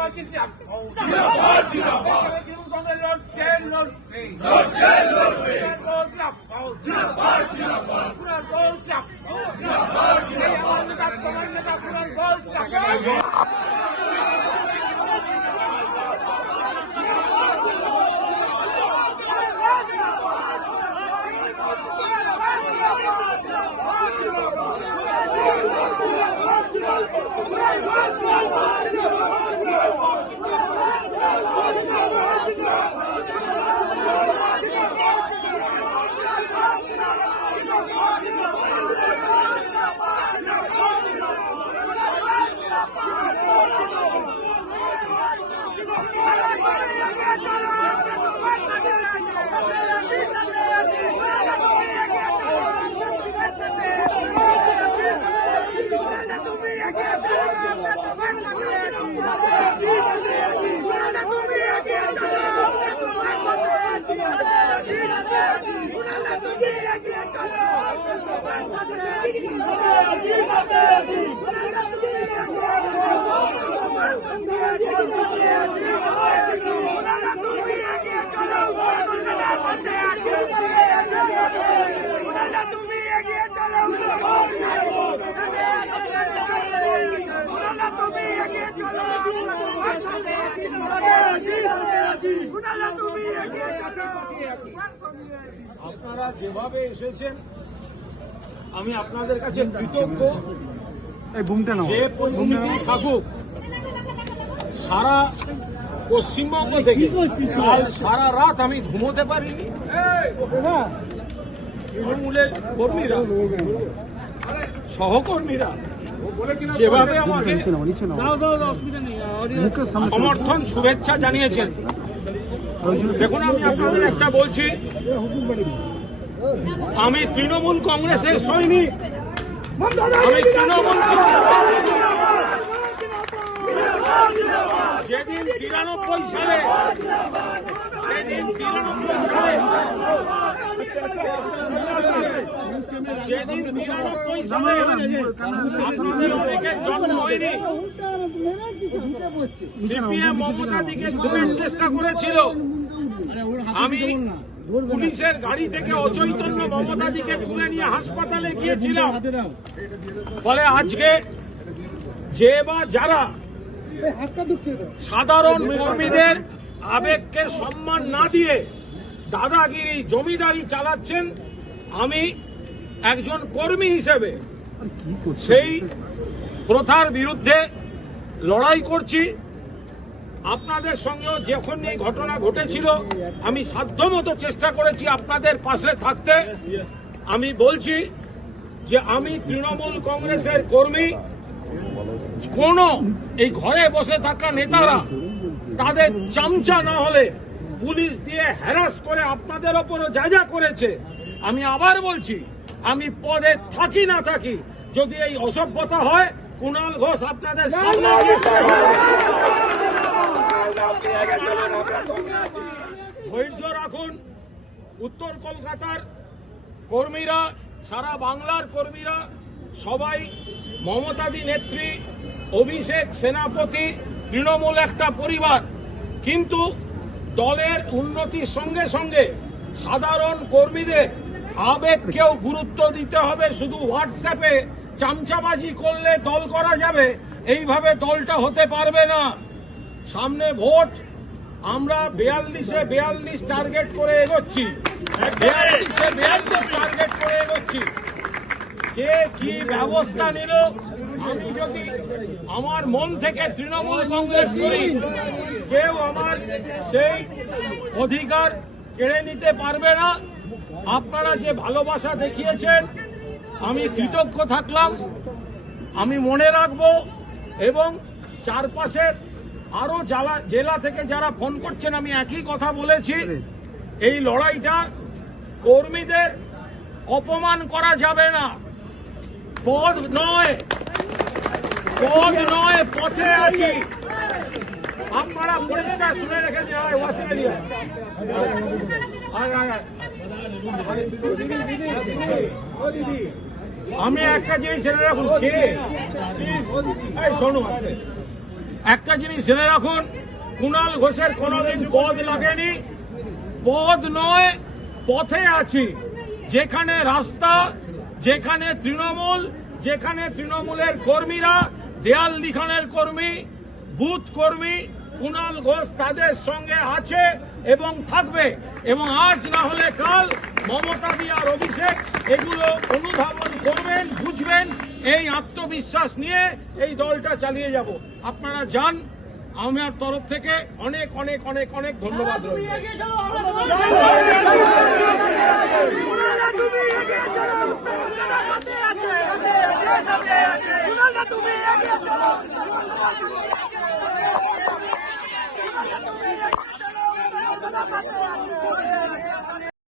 লড়ছেন লড়ছেন তুমি আপনারা যেভাবে এসেছেন আমি আপনাদের কাছে কৃতজ্ঞ। যে পরিস্থিতি থাকুক সারা পশ্চিমবঙ্গ থেকে কাল সারা রাত আমি ঘুমোতে পারিনি। তৃণমূলের কর্মীরা সহকর্মীরা যেভাবে আমাকে। সমর্থন শুভেচ্ছা জানিয়েছেন। দেখুন, আমি আপনাদের একটা বলছি। আমি তৃণমূল কংগ্রেসের সৈনিক। আমি তৃণমূল যেদিন তিরানব্বই সালে যেদিন তিরানব্বই সালে যেদিন তিরানব্বই সালে আপনাদের অনেকের জন্ম হয়নি সিপিএম খুনের চেষ্টা করেছিল। আমি পুলিশের গাড়ি থেকে অচৈতন্য মমতাদিকে তুলে নিয়ে হাসপাতালে গিয়েছিলাম। ফলে আজকে যে বা যারা সাধারণ কর্মীদের আবেগকে সম্মান না দিয়ে দাদাগিরি জমিদারি চালাচ্ছেন, আমি একজন কর্মী হিসেবে সেই প্রথার বিরুদ্ধে লড়াই করছি। আপনাদের সঙ্গেও যখন এই ঘটনা ঘটেছিল, আমি সাধ্যমতো চেষ্টা করেছি আপনাদের পাশে থাকতে। আমি বলছি যে আমি তৃণমূল কংগ্রেসের কর্মী। কোন এই ঘরে বসে থাকা নেতারা, তাদের চামচা না হলে পুলিশ দিয়ে হ্যারাস করে আপনাদের ওপরও যা যা করেছে, আমি আবার বলছি, আমি পদে থাকি না থাকি, যদি এই অসভ্যতা হয় কুণাল ঘোষ আপনাদের ধৈর্য রাখুন উত্তর কলকাতার কর্মীরা সারা বাংলার কর্মীরা সবাই মমতাদি নেত্রী অভিষেক সেনাপতি তৃণমূল একটা পরিবার কিন্তু দলের উন্নতির সঙ্গে সঙ্গে সাধারণ কর্মীদের আবেগকেও গুরুত্ব দিতে হবে শুধু হোয়াটসঅ্যাপে চামচাবাজি করলে দল করা যাবে, এইভাবে দলটা হতে পারবে না। সামনে ভোট, আমরা বেয়াল্লিশে বেয়াল্লিশ টার্গেট করে এগোচ্ছি। বেয়াল্লিশে টার্গেট করে এগোচ্ছি। কে কি ব্যবস্থা নিল? আমি যদি আমার মন থেকে তৃণমূল কংগ্রেস করি, কেউ আমার সেই অধিকার কেড়ে নিতে পারবে না। আপনারা যে ভালোবাসা দেখিয়েছেন আমি কৃতজ্ঞ থাকলাম। আমি মনে রাখব এবং চারপাশের আরও জেলা জেলা থেকে যারা ফোন করছেন আমি একই কথা বলেছি। এই লড়াইটা কর্মীদের অপমান করা যাবে না। পদ নয়। পদ নয় পথে আছি। আপনারা পরিষ্কার শুনে রেখেছেন। আয়, আয়। আমি একটা জিনিস জেনে রাখুন একটা জিনিস জেনে রাখুন, কুণাল ঘোষের কোনোদিন পদ লাগেনি। পদ নয়, পথে আছি। যেখানে রাস্তা, যেখানে তৃণমূল, যেখানে তৃণমূলের কর্মীরা, দেয়াল লিখনের কর্মী, বুথ কর্মী, কুণাল ঘোষ তাদের সঙ্গে আছে এবং থাকবে। এবং আজ না হলে কাল মমতা দি আর অভিষেক এগুলো অনুধাবন করবেন বুঝবেন এই আত্মবিশ্বাস নিয়ে এই দলটা চালিয়ে যাব। আপনারা যান আমার তরফ থেকে অনেক অনেক অনেক অনেক ধন্যবাদ